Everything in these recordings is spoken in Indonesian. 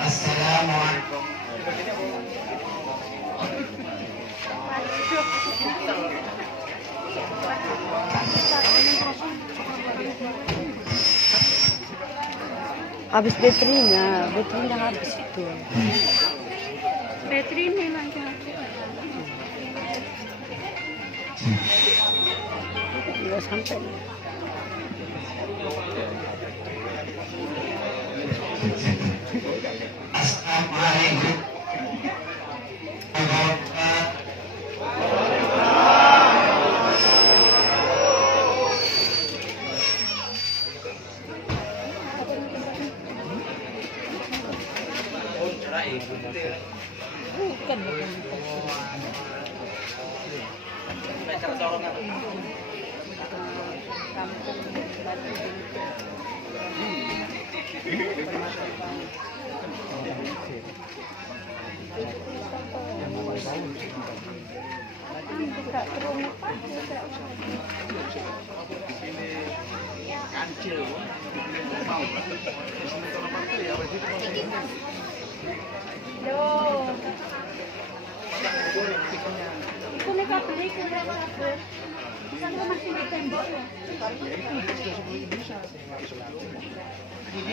Assalamualaikum. Habis baterainya habis itu. Baterai lagi. Nggak sampai. Assalamualaikum.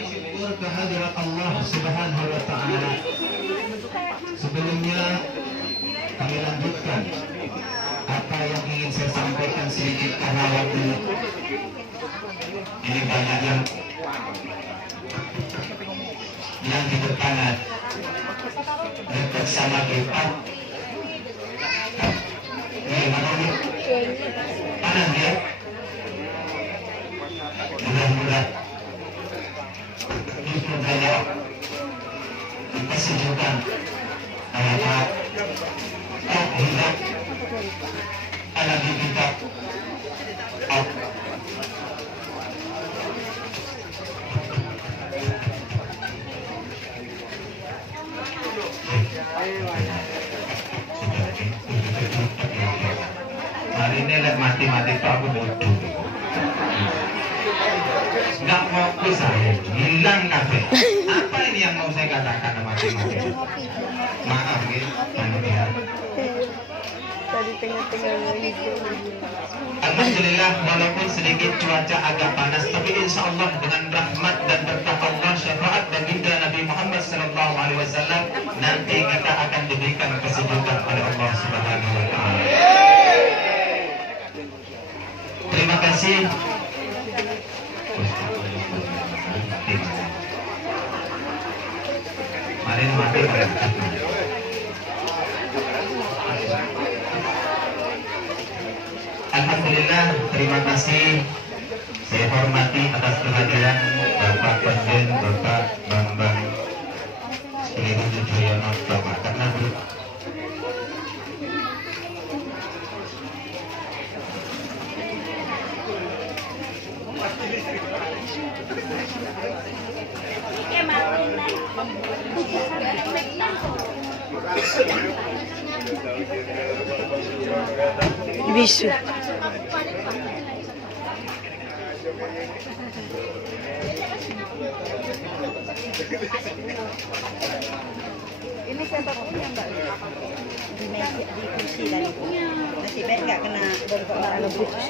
Syukur kehadirat Allah Subhanahu wa Ta'ala. Sebelumnya kami lanjutkan apa yang ingin saya sampaikan sedikit karena waktu ini banyak yang diberkanan dekat sama kita. Panas ya, mudah-mudahan banyak kesejukan anak hidup anak kita. Hari ini lihat mati-mati itu aku bodoh. Nggak fokus saya, hilang kafe. Apa ini yang mau saya katakan mati-mati? Maaf ya, Tadi tengah-tengah itu. Alhamdulillah, walaupun sedikit cuaca agak panas, tapi insya Allah dengan rahmat dan berkah Allah, syafaat dan baginda Nabi Muhammad SAW, nanti kita akan diberikan kesejukan oleh Allah Subhanahu wa Ta'ala. Terima kasih. Mari mati. Alhamdulillah, terima kasih. Saya hormati atas kehadiran Bapak Konjen, Bapak Bambang Seliru Joyono, Bapak karena bisu. Ini siapa punya Mbak? Di meja, di kursi tadi. Nasib baik nggak kena dari putus.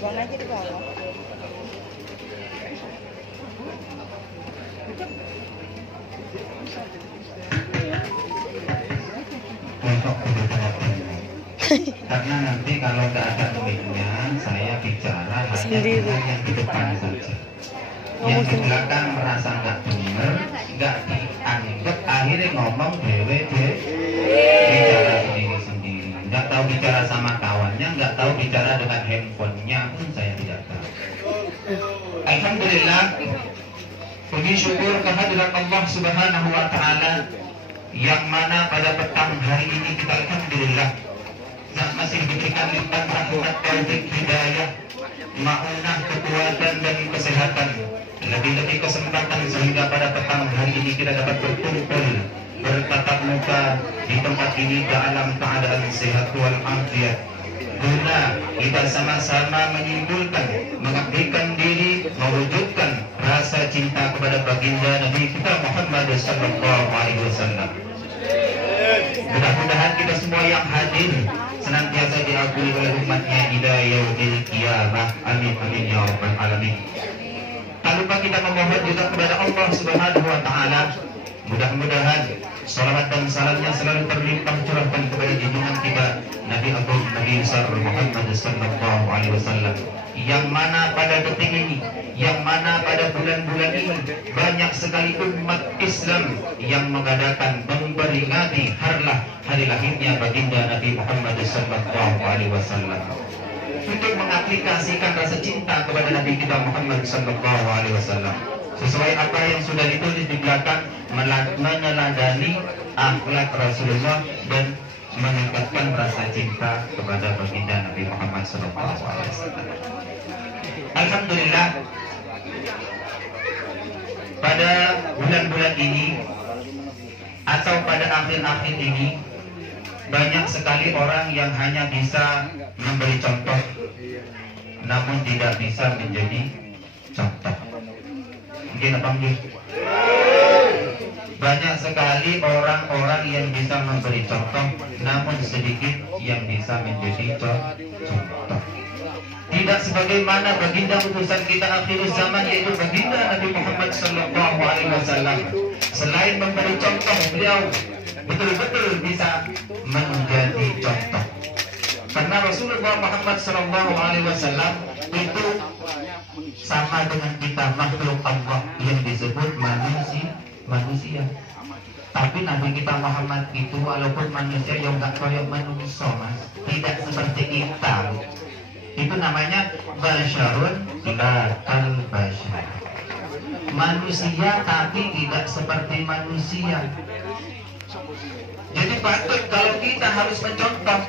Buang aja di bawah. karena nanti kalau nggak ada mic-nya saya bicara hanya dengan yang di depan saja. Yang di belakang merasa nggak dengar, nggak dianggap, akhirnya ngomong dewe bicara sendiri-sendiri, nggak tahu bicara sama kawannya, nggak tahu bicara dengan handphonenya pun saya tidak tahu. Alhamdulillah, puji syukur kehadirat Allah Subhanahu wa Ta'ala, yang mana pada petang hari ini kita alhamdulillah masih diberikan limpahan rahmat, taufik, hidayah, maunah, kekuatan dan kesehatan, lebih-lebih kesempatan sehingga pada petang hari ini kita dapat berkumpul, bertatap muka di tempat ini dalam keadaan sehat walafiat, guna kita sama-sama menyimpulkan, mengabdikan diri, mewujudkan rasa cinta kepada baginda Nabi kita Muhammad sallallahu alaihi wasallam. Mudah-mudahan kita semua yang hadir senantiasa diakui oleh umatnya ila yaumil qiyamah. Amin amin ya rabbal alamin. Tak lupa kita memohon juga kepada Allah Subhanahu wa taala, mudah-mudahan salawat dan salamnya selalu terlimpah curahkan kepada junjungan kita Nabi Agung Nabi besar Muhammad sallallahu alaihi wasallam, yang mana pada detik ini, yang mana pada bulan-bulan ini banyak sekali umat Islam yang mengadakan memperingati hari lahirnya baginda Nabi Muhammad sallallahu alaihi wasallam, untuk mengaplikasikan rasa cinta kepada Nabi kita Muhammad sallallahu alaihi wasallam sesuai apa yang sudah ditulis di belakang, meneladani akhlak Rasulullah dan meningkatkan rasa cinta kepada baginda Nabi Muhammad sallallahu alaihi wasallam. Alhamdulillah, pada bulan-bulan ini atau pada akhir-akhir ini banyak sekali orang yang hanya bisa memberi contoh namun tidak bisa menjadi contoh. Mungkin apa mungkin? Banyak sekali orang-orang yang bisa memberi contoh namun sedikit yang bisa menjadi contoh. Tidak sebagaimana baginda utusan kita akhir zaman, yaitu baginda Nabi Muhammad sallallahu alaihi wasallam. Selain memberi contoh, beliau betul-betul bisa menjadi contoh. Karena Rasulullah Muhammad sallallahu alaihi wasallam itu sama dengan kita, makhluk Allah yang disebut manusia. Tapi Nabi kita Muhammad itu walaupun manusia yang gak koyok manusia, Mas, tidak seperti kita. Itu namanya basyarun la kal basyar. Manusia tapi tidak seperti manusia. Jadi patut kalau kita harus mencontoh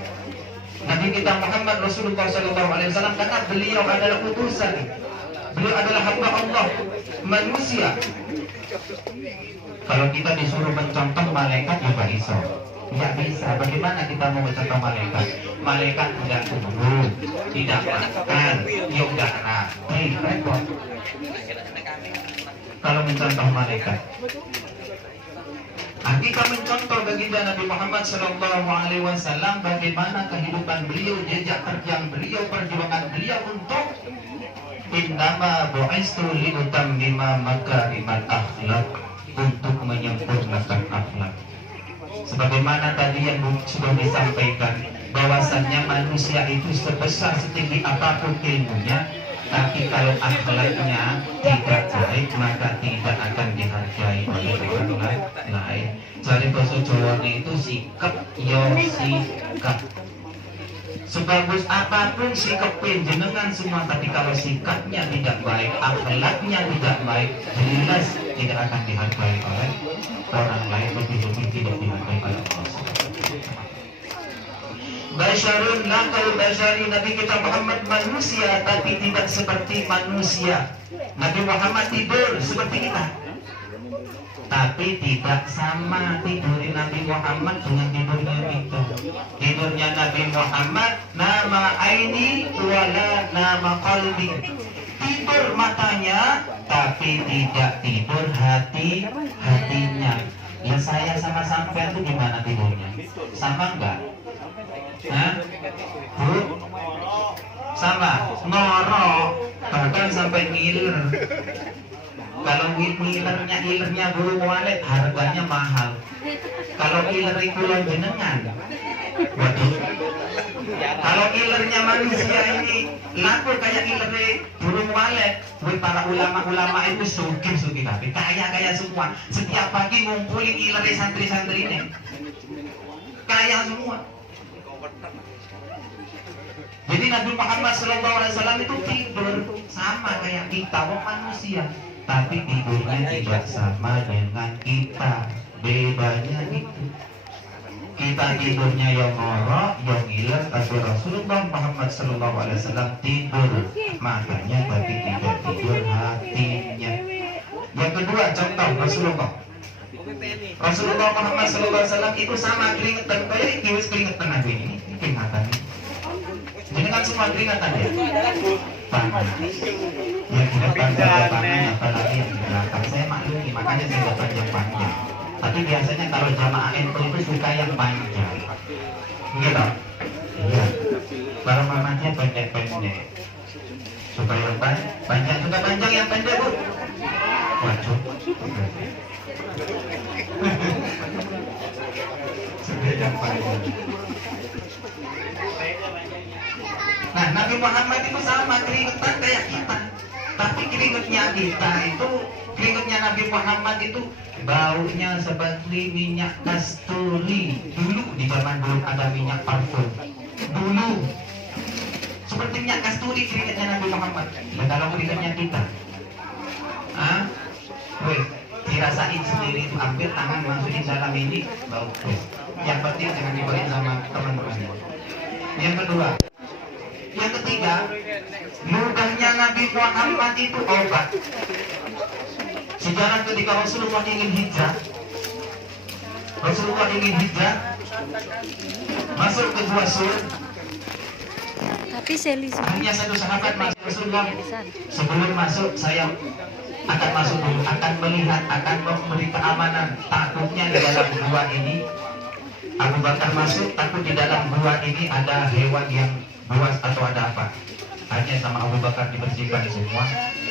Nabi kita Muhammad Rasulullah SAW, karena beliau adalah utusan, beliau adalah hamba Allah, manusia. Kalau kita disuruh mencontoh malaikat, ya Pak Iso, nggak bisa. Bagaimana kita mau mencontoh malaikat? Malaikat tidak tumbuh, tidak makan, yuk nggak rapi, repot. Kalau mencontoh malaikat, kita mencontoh baginda Nabi Muhammad sallallahu alaihi wasallam, bagaimana kehidupan beliau, jejak kerja beliau, perjuangan beliau untuk innama bu'istu liutammima makarimal akhlak, untuk menyempurnakan akhlak. Sebagaimana tadi yang sudah disampaikan, bahwasannya manusia itu sebesar setinggi apapun ilmunya, tapi kalau akhlaknya tidak baik maka tidak akan dihargai oleh orang lain. Jadi bahasa Jawanya itu sikap yo sikap. Sebagus apapun sikap jenengan semua, tapi kalau sikapnya tidak baik, akhlaknya tidak baik, jelas tidak akan dihargai oleh orang lain, lebih-lebih tidak dihargai oleh Allah. Basyarun lakal basyari, Nabi kita Muhammad manusia tapi tidak seperti manusia. Nabi Muhammad tidur seperti kita, tapi tidak sama tidurnya Nabi Muhammad dengan tidurnya kita. Tidurnya Nabi Muhammad nama aini wala nama qalbi, tidur matanya tapi tidak tidur hatinya. Ya saya sama sampai itu gimana tidurnya? Sama enggak? Hah? Bu? Sama? Ngorok, bahkan sampai ngiler. Kalau ilernya burung walet harganya mahal. Kalau iler kulon jenengan, waduh. Kalau ilernya manusia ini laku kayak iler burung walet, para ulama-ulama itu sugih tapi kaya semua. Setiap pagi ngumpulin iler santri-santri ini, kaya semua. Jadi Nabi Muhammad SAW itu tidur sama kayak kita, manusia, tapi tidurnya tidak sama dengan kita. Bedanya itu, kita tidurnya yang ngorok, yang ngiler, tapi Rasulullah Muhammad SAW tidur matanya tapi tidak tidur hatinya. Yang kedua, contoh Rasulullah Rasulullah Muhammad SAW itu sama keringetan kayak iki wis keringetan aku ini keringatan. Jadi kan semua keringatan ya. Panas. Yang di depan panjang apalagi yang di belakang. Saya maklumi makanya saya dapat yang panjang. Tapi biasanya kalau jamaah NU itu suka yang panjang. Gitu. Iya. Barang mamanya pendek-pendek. Suka yang panjang, suka panjang yang pendek bu. Waduh. Suka yang panjang. Nah, Nabi Muhammad itu sama keringetan kayak kita. Tapi keringetnya kita itu, keringetnya Nabi Muhammad itu baunya seperti minyak kasturi. Dulu di zaman belum ada minyak parfum. Dulu seperti minyak kasturi keringetnya Nabi Muhammad. Dan kalau keringetnya kita, dirasain sendiri itu, ambil tangan masukin dalam ini bau. Yang penting jangan dibawain sama teman-teman. Yang kedua. Yang ketiga, lugahnya Nabi Muhammad itu obat. Sejarah ketika Rasulullah ingin hijrah, masuk ke Gua Sur. Tapi Seli Hanya satu sahabat masuk Rasulullah. Sebelum masuk saya akan masuk dulu, akan melihat, akan memberi keamanan. Takutnya di dalam gua ini Abu Bakar masuk, takut di dalam gua ini ada hewan yang buas atau ada apa. Hanya sama Abu Bakar dibersihkan semua.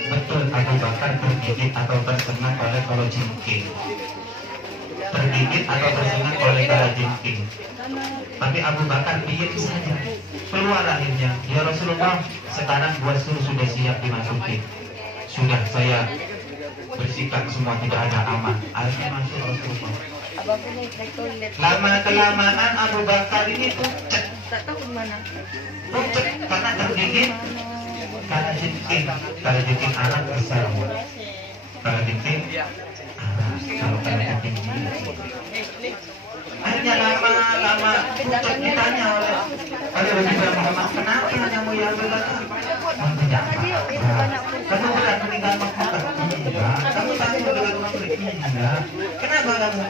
Betul Abu Bakar tergigit atau tersengat oleh kalajengking. Tergigit atau tersengat oleh kalajengking. Tapi Abu Bakar diam saja. Keluar akhirnya, ya Rasulullah, sekarang gua sudah siap dimasukin. Sudah saya bersihkan semua, tidak ada aman. Akhirnya masuk Rasulullah. Lama-kelamaan Abu Bakar ini pucet. Tak tahu di mana. Pucet karena tergigit kalajengking anak besar. Kalajengking anak, kalau kalajengking akhirnya lama-lama pucet ditanya oleh Nabi Muhammad, kenapa kamu ya Abu Bakar? Tidak apa-apa. Kamu berat meninggal Makkah? Enggak. Kamu takut dengan orang beriman? Enggak. Kenapa kamu?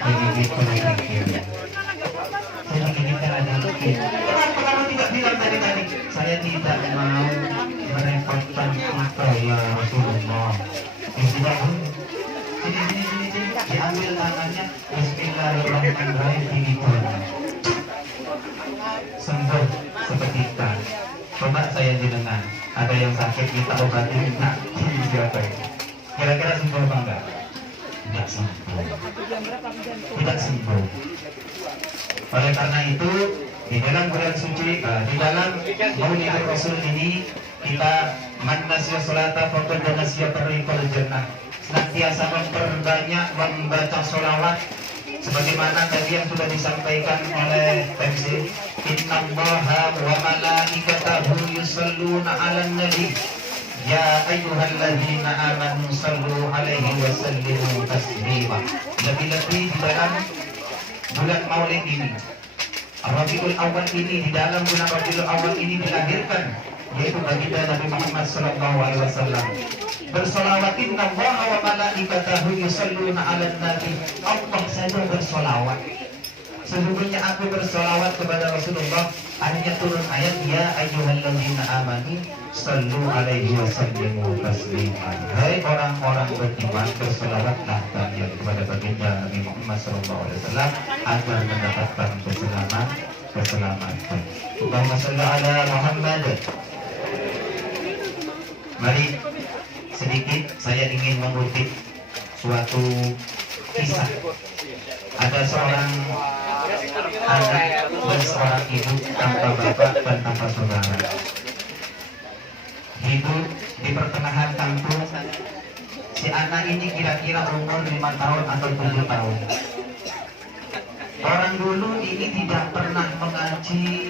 Digigit kalajengking. Saya digigitkan ada lagi. Kenapa kamu tidak bilang tadi? Saya tidak mau merepotkan engkau ya Rasulullah. Tidak. Sini. Diambil tangannya. Bismillahirrahmanirrahim. Digigit. Sembuh seketika. Coba saya jenengan. Ada yang sakit kita obatin. Nah, ini siapa ini? Kira-kira sembuh apa enggak? Tidak sembuh. Tidak sembuh. Oleh karena itu, di dalam bulan suci, di dalam Maulid Rasul ini, kita manasya salata faqad nasya tariqal jannah. Senantiasa memperbanyak membaca sholawat sebagaimana tadi yang sudah disampaikan oleh MC. Innallaha wa malaikatahu yusalluna 'alan nabi. Ya ayyuhalladzina amanu sallu 'alaihi wa sallimu taslima. Lebih-lebih di dalam bulan Maulid ini, Rabiul Awal ini, di dalam bulan Rabiul Awal ini dilahirkan yaitu baginda Nabi Muhammad SAW. Bersolawat, innallaha wa malaikatahu yusalluna 'alan nabi. Allah saja bersolawat. Sesungguhnya aku bersolawat kepada Rasulullah. Akhirnya turun ayat, ya ayyuhalladzina amanu sallu alaihi wa sallimu taslima. Hai orang-orang beriman, bersolawatlah kalian kepada baginda Nabi Muhammad SAW agar mendapatkan keselamatan. Allahumma salli ala Muhammad. Mari sedikit saya ingin mengutip suatu kisah. Ada seorang anak dan seorang ibu tanpa bapak dan tanpa saudara. Hidup di pertengahan kampung. Si anak ini kira-kira umur 5 tahun atau 7 tahun. Orang dulu ini tidak pernah mengaji,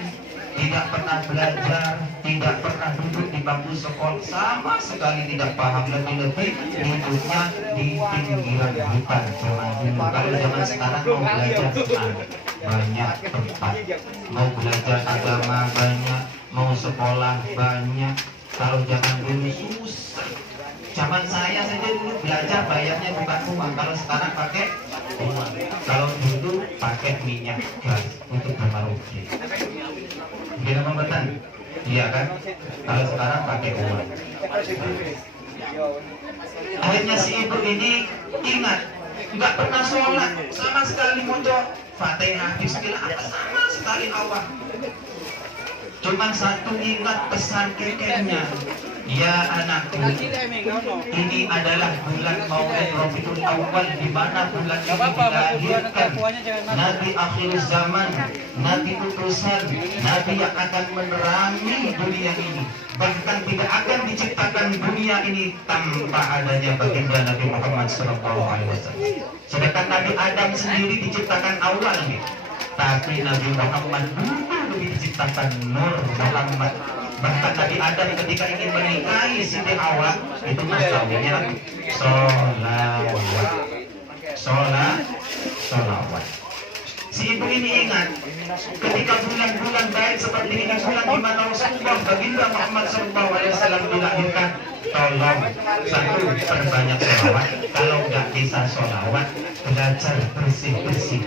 tidak pernah belajar, tidak pernah duduk di bangku sekolah, sama sekali tidak paham. Lebih-lebih hidupnya di pinggiran hutan zaman dulu. Kalau zaman sekarang mau belajar senang, banyak tempat. Mau belajar agama banyak, mau sekolah banyak. Kalau zaman dulu susah Zaman saya saja dulu belajar bayarnya bukan uang, kalau sekarang pakai uang. Kalau dulu pakai minyak gas untuk bermaruki. Gimana pembetan? Iya kan? Kalau sekarang pakai uang. Akhirnya si ibu ini ingat, nggak pernah sholat sama sekali, mondok Fatihah Bismillah apa sama sekali awal. Cuman satu ingat pesan kakeknya, ya anakku, ini adalah bulan Maulid Rabiul Awal, di mana bulan ini dilahirkan Nabi akhir zaman, Nabi utusan, Nabi yang akan menerangi dunia ini. Bahkan tidak akan diciptakan dunia ini tanpa adanya baginda Nabi Muhammad SAW. Sedangkan Nabi Adam sendiri diciptakan awalnya, tapi Nabi Muhammad dulu diciptakan Nur Muhammad. Bahkan Nabi Adam ketika ingin menikahi Siti Hawa, itu mas kawinnya sholawat. Si ibu ini ingat, ketika bulan-bulan baik seperti ini, bulan di mana Rasulullah baginda Muhammad SAW dilahirkan, tolong satu, perbanyak sholawat. Kalau nggak bisa sholawat, belajar bersih-bersih.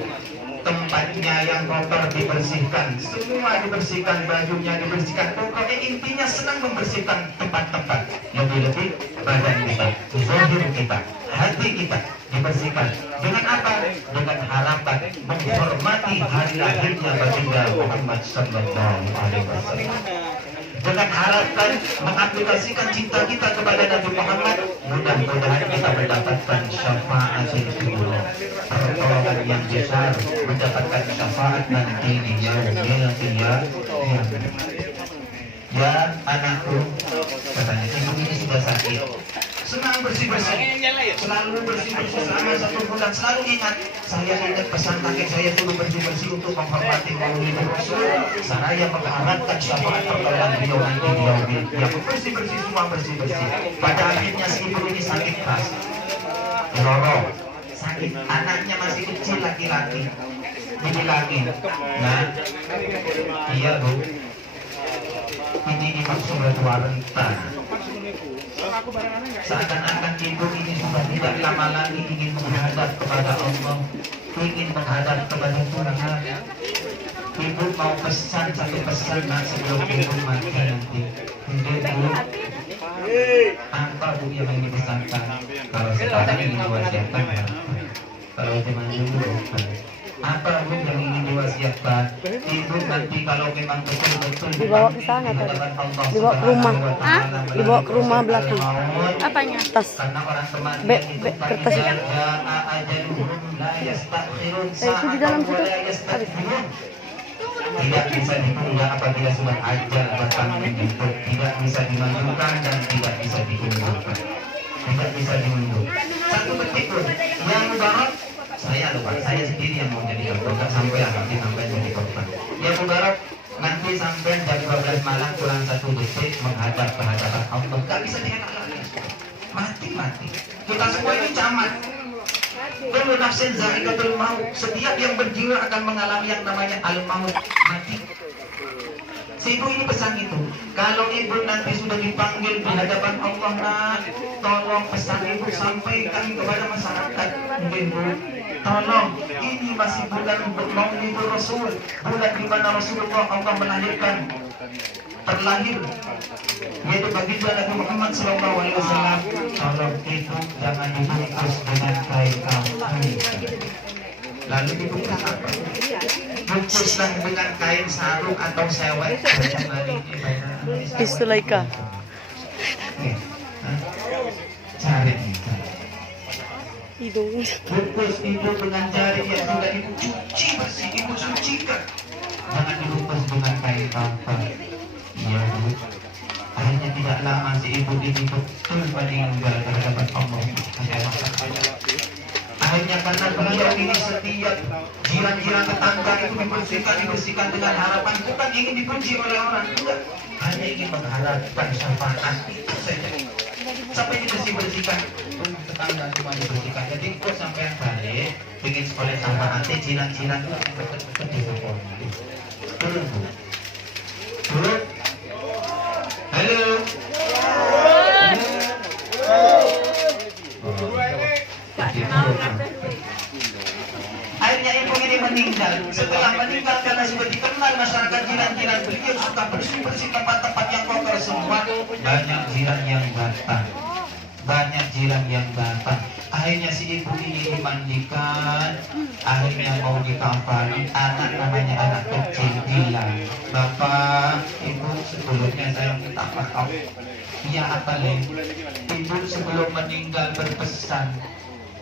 Tempatnya yang kotor dibersihkan, semua dibersihkan, bajunya dibersihkan. Pokoknya intinya senang membersihkan tempat-tempat, lebih-lebih badan kita, zahir kita, hati kita dibersihkan. Dengan apa? Dengan harapan menghormati hari lahirnya baginda Muhammad Sallallahu Alaihi Wasallam. Dengan harapan mengaplikasikan cinta kita kepada Nabi Muhammad, mudah-mudahan kita mendapatkan syafaat kubra, pertolongan yang besar, mendapatkan syafaat nanti di yaumil qiyamah. Ya anakku, katanya ibu ini sudah sakit, senang bersih-bersih, selalu bersih-bersih selama 1 bulan. Selalu ingat, saya ingat pesan kakek saya dulu, bersih-bersih untuk menghormati Maulid Rasul. Saya mengharapkan syafaat pertolongan beliau nanti di yaumil qiyamah. Bersih-bersih semua, bersih-bersih. Pada akhirnya si ibu ini sakit keras, loro, sakit. Anaknya masih kecil, laki-laki, dibilangin, nah iya bu, ini imam sudah tua renta. Seakan-akan ibu ini sudah tidak lama lagi ingin menghadap kepada Allah, ingin menghadap kepada Tuhan. Ibu mau pesan satu pesan, nak, sebelum ibu mati nanti. Ibu, apa bu yang ingin dipesankan? Kalau sekarang ingin diwasiatkan, kalau zaman dulu apa bu yang ingin diwasiatkan? Ibu nanti kalau memang betul-betul Dibawa ke sana tadi. Dibawa ke rumah. Dibawa ke rumah belakang. Apanya? Tas. Karena orang kematian itu kertas itu. Itu di dalam situ. Tidak bisa ditunda apabila sudah ajal datang menjemput. Tidak bisa dimandukan dan tidak bisa diundurkan. Tidak bisa diundur. Satu detik pun yang mudarat, saya lupa, saya sendiri yang mau jadi korban, sampai nanti sampai jadi korban. Yang mudarat nanti sampai jam 12 malam kurang 1 detik menghadap ke hadapan Allah. Gak bisa dielak lagi. Mati. Kita semua ini camat. Kullu nafsin za'iqatul maut. Setiap yang berjiwa akan mengalami yang namanya al-maut, mati. Si ibu ini pesan itu, kalau ibu nanti sudah dipanggil di hadapan Allah, nah, tolong pesan ibu sampaikan kepada masyarakat. Ibu, tolong, ini masih bulan Maulid Rasul, bulan di mana Rasulullah Allah melahirkan, terlahir, yaitu baginda Nabi Muhammad SAW. Tolong ibu jangan dibungkus dengan kain kafan. Lalu dibungkus apa? Bungkuslah dengan kain sarung atau sewek. Pistulaika. Cari. Hidung. Bungkus ibu dengan jari yang sudah ibu cuci bersih, ibu sucikan. Jangan dibungkus dengan kain kafan. Ya bu. Akhirnya tidak lama si ibu ini betul meninggal di hadapan Allah. Akhirnya karena beliau ini setiap jiran-jiran tetangga itu dibersihkan dengan harapan bukan ingin dipuji oleh orang, enggak, hanya ingin mengharapkan syafaat itu saja. Sampai dibersihkan, tetangga cuma dibersihkan. Jadi kok sampai yang balik ingin sekolah sama nanti jiran-jiran itu dekat-dekat di sekolah. Turun bu, turun. Halo. setelah meninggal karena sudah dikenal masyarakat jiran-jiran beliau suka bersih-bersih tempat-tempat yang kotor semua, banyak jiran yang datang. Akhirnya si ibu ini dimandikan, akhirnya mau dikafani. Anak namanya anak kecil bilang, "Bapak, ibu, sebelumnya saya minta maaf." "Ya apa, Le?" "Ibu sebelum meninggal berpesan."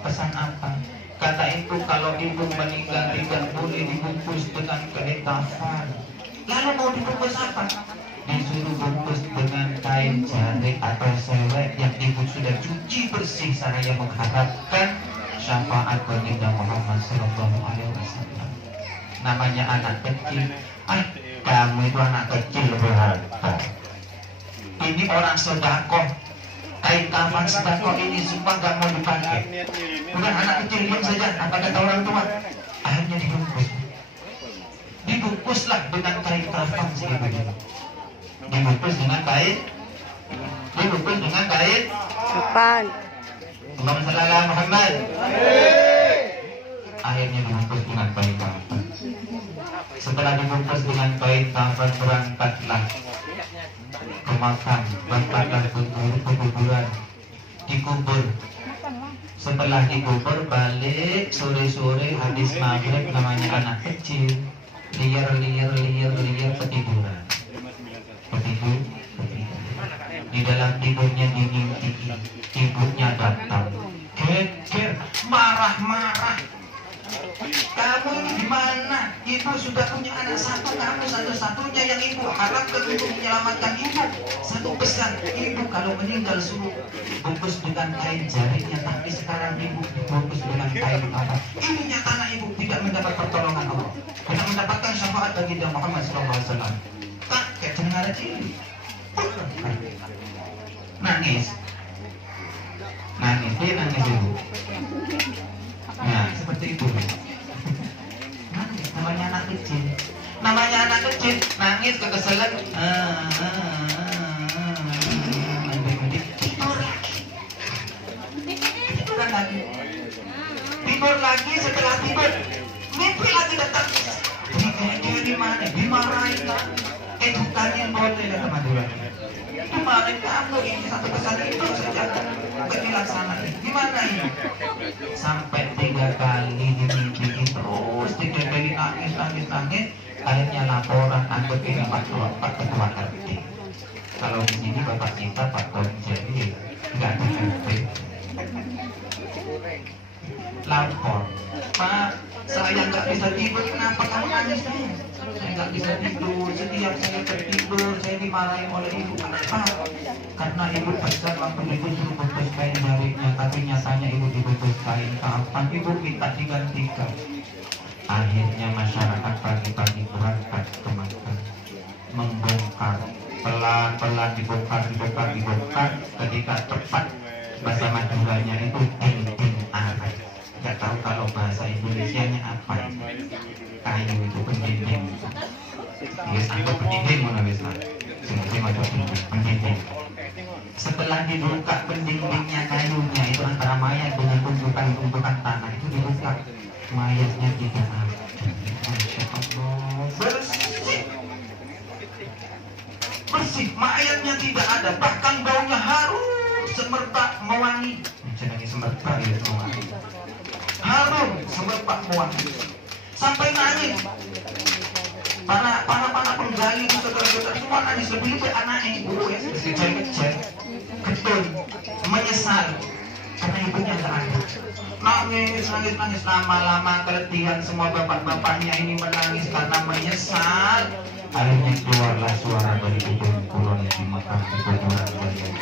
"Pesan apa?" Kata ibu, kalau ibu meninggal tidak boleh dibungkus dengan kain kafan. Lalu mau dibungkus apa? Disuruh bungkus dengan kain jarik atau sewek yang ibu sudah cuci bersih, saraya mengharapkan syafaat baginda Muhammad Sallallahu Alaihi Wasallam. Namanya anak kecil. Kamu itu anak kecil berharga. Ini orang sedekah. Kain kafan sedekah ini sumpah gak mau dipakai. Bukan anak kecil, diam saja. Apa kata orang tua? Akhirnya dibungkuslah dengan kain kafan si ibu ini. Dibungkus dengan kain Kapan? Allahumma shalli ala Muhammad. Akhirnya dibungkus dengan kain kafan. Setelah dibungkus dengan kain kafan, berangkatlah ke makam, berangkatlah ke kuburan, dikubur. Setelah dikubur, balik sore-sore habis maghrib, namanya anak kecil, liar ketiduran. Di dalam tidurnya dimimpi ibunya datang, geger, marah-marah. "Kamu ini di mana? Ibu sudah punya anak satu, kamu satu-satunya yang ibu harapkan untuk menyelamatkan ibu. Satu pesan, ibu kalau meninggal suruh bungkus dengan kain jaritnya, tapi sekarang ibu dibungkus dengan kain apa? Ini nyatanya ibu tidak mendapat pertolongan Allah, tidak mendapatkan syafaat baginda Muhammad SAW." Tak kayak dengar cilik. Nangis ibu. Nah, seperti itu. Nangis, namanya anak kecil. Nangis kekesalan. Tidur lagi. Setelah tidur mimpi lagi datang. Di mana? Dimarahin lagi. Bukannya boleh sama Tuhan. Kemarin kamu ini satu pesan itu saja nggak dilaksanain. Gimana ini? Sampai 3 kali dimimpiin terus, didebeli nangis. Akhirnya laporan anggota ini Pak Ketua RT. Kalau di sini Bapak Cinta Pak Konjeli nggak ada RT. Lapor, "Pak, saya nggak bisa tidur. Kenapa kamu nangis?" "Saya nggak bisa tidur. Setiap saya tertidur saya dimarahin oleh ibu." "Kenapa?" "Karena ibu pesan waktu ibu suruh bungkus kain jaritnya, tapi nyatanya ibu dibungkus kain kafan. Ibu minta digantikan." Akhirnya masyarakat pagi-pagi berangkat ke makam, membongkar, pelan-pelan dibongkar. Ketika tepat bahasa Maduranya itu dinding arah. Nggak tahu kalau bahasa Indonesianya apa. Kayu itu pendinding. Yes, anggap pendinding mana bisa? Semuanya macam pendinding. Setelah dibuka pendindingnya, kayunya itu antara mayat dengan tumpukan tanah itu dibuka, mayatnya tidak ada. Masya Allah, bersih, mayatnya tidak ada, bahkan baunya harum semerbak mewangi. Jangan semerbak ya, mewangi. Harum semerbak mewangi. Sampai nangis. Para penggali itu saudara-saudara semua nangis, lebih anaknya ibu ya, kecil, getun, menyesal karena ibunya nggak ada. Nangis, lama-lama keletihan semua bapak-bapaknya ini menangis karena menyesal. Akhirnya keluarlah suara dari ujung kulon di makam kuburan kalian.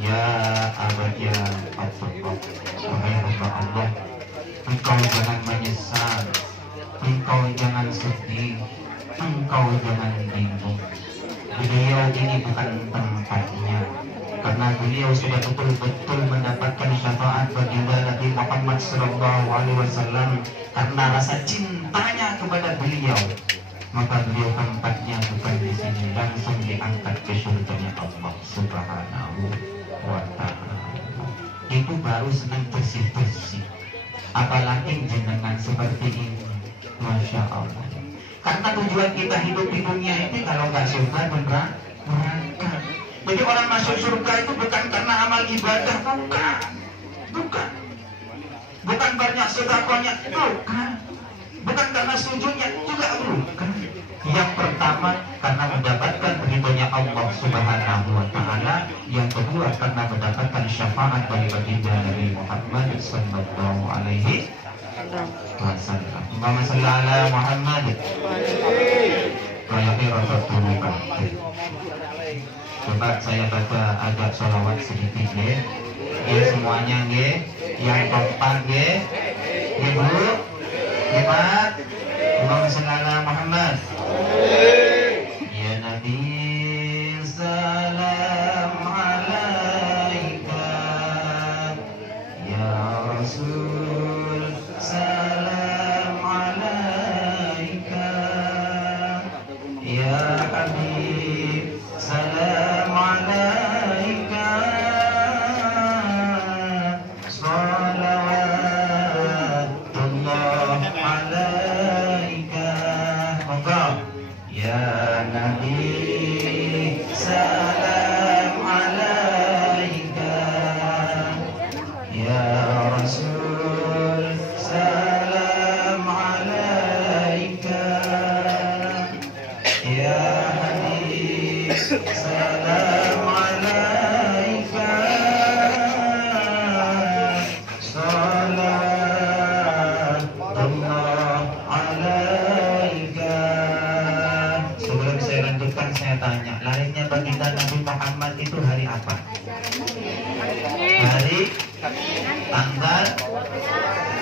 "Ya abad ya Allah, wahai hamba Allah, engkau jangan menyesal, engkau jangan sedih, engkau jangan bingung. Beliau ini bukan tempatnya, karena beliau sudah betul-betul mendapatkan syafaat baginda Nabi Muhammad SAW. Karena rasa cintanya kepada beliau, maka beliau tempatnya bukan di sini, langsung diangkat ke surganya Allah Subhanahu wa Ta'ala. Itu baru senang bersih-bersih. Apalagi jenengan seperti ini, Masya Allah. Karena tujuan kita hidup di dunia ini kalau nggak surga neraka. Jadi orang masuk surga itu bukan karena amal ibadah, bukan. Bukan. Bukan banyak sedekahnya, bukan. Bukan karena sujudnya, juga bukan. Yang pertama karena mendapatkan ridhonya Allah Subhanahu wa taala, yang kedua karena mendapatkan syafaat dari baginda Nabi Muhammad sallallahu alaihi wasallam. Allahumma shalli ala Muhammad. Kayaknya rasa turukan. Coba saya baca agak sholawat sedikit ya. Ya semuanya ya. Yang kompak ya. Ibu, ya Pak. Allahumma shalli ala Muhammad. Ya Nabi salam alaika. Ya Rasul salam alaika. Ya Habib salam alaika. Salawatullah alaika. Monggo. Ya Nabi salam alaika. Ya Rasul salam alaika. Ya Habib salam alaika. Salawatullah alaika. Sebelum saya lanjutkan, saya tanya, lahirnya baginda Nabi Muhammad itu hari apa? Hari, tanggal,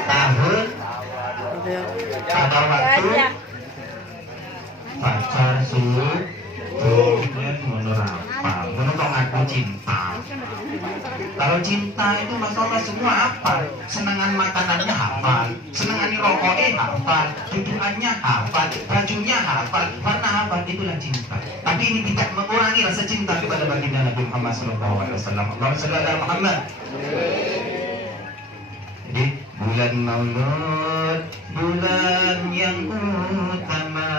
tahun, pada waktu, pacar, suhu, kemudian menurut apa? Menurut aku cinta. Kalau cinta itu masalah semua apa? Senangan makanannya hafal, senangan rokoknya hafal, tujuannya hafal, bajunya hafal, warna hafal, itulah cinta. Tapi ini tidak mengurangi rasa cinta kepada baginda Nabi Muhammad SAW. Allahumma shalli ala Muhammad. Jadi bulan Maulud, bulan yang utama,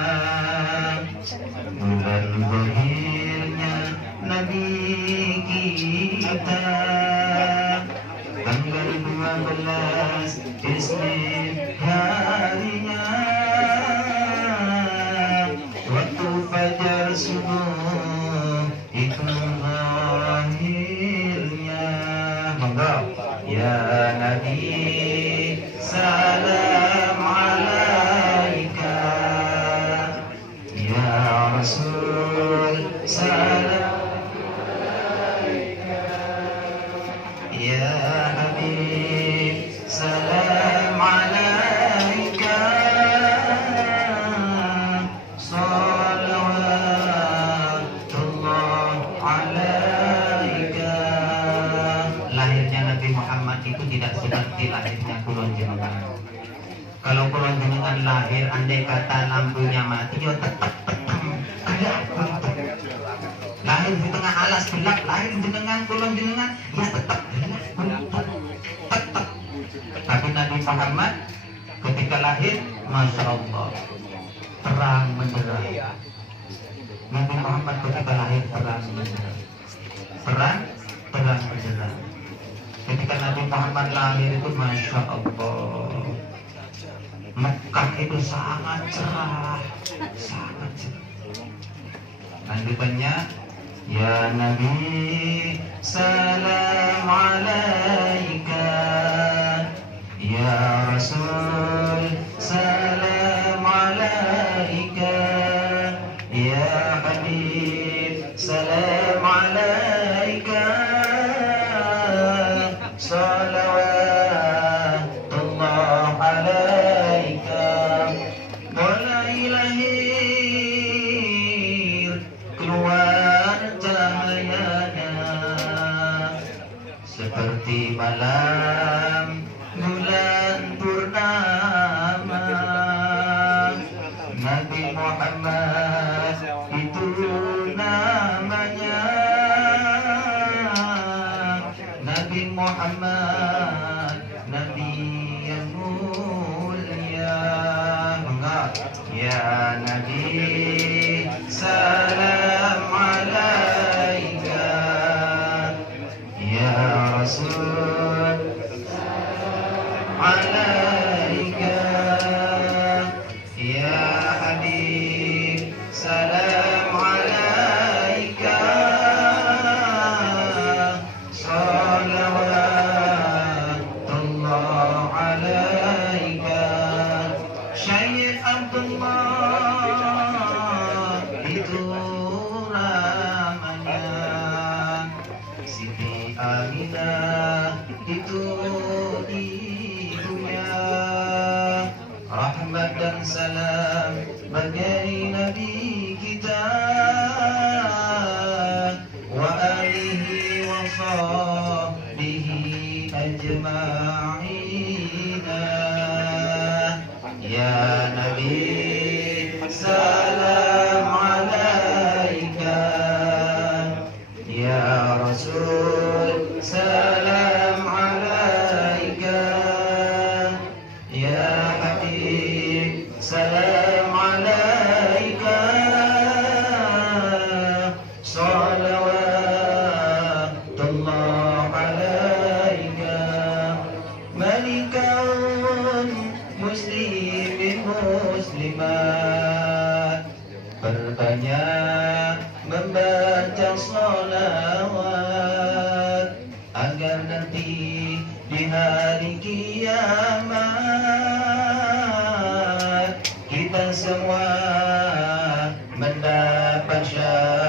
bulan lahirnya Nabi kita, tanggal 12 Isnin harinya, waktu fajar subuh itu lahirnya. Monggo. Ya Nabi salam alaika. Ya Rasul salam. Ya Habib salam alaika. Salawatullah alaika. Lahirnya Nabi Muhammad itu tidak seperti lahirnya kulon jenengan. Kalau kulon jenengan lahir, andai kata lampunya mati, ya tetap ada. Lahir di tengah alas gelap, lahir jenengan kulon jenengan, ya tetap gelap. Tetap. Tapi Nabi Muhammad ketika lahir, masya Allah, terang benderang. Nabi Muhammad ketika lahir terang benderang. Terang benderang. Ketika Nabi Muhammad lahir itu masya Allah, Mekah itu sangat cerah, sangat cerah. Lanjutannya, ya Nabi salam alaika. Ya Rasul salam alaika. Ya Habib salam alaika. Salawatullah alaika. Mulai lahir keluar cahayanya seperti malam bulan purnama. Nabi Muhammad itu namanya. Nabi Muhammad, Nabi yang mulia. Enggak. Ya Nabi salam alaika, Ya Rasul alaika, Ya Habib salam alaika, salawatullah alaika. Syekh Abdullah itu namanya, Siti Aminah itu ibunya, rahmat dan salam bagi Nabi kita wa alihi wa sahbihi ajma'ina. Ya Nabi salam alaika, Ya Rasul salam alaika, Ya Habib salam alaika, salawatullah alaika. Malikaun muslimin muslimat, perbanyak membaca sholawat agar nanti di hari kiamat kita semua mendapat syafaat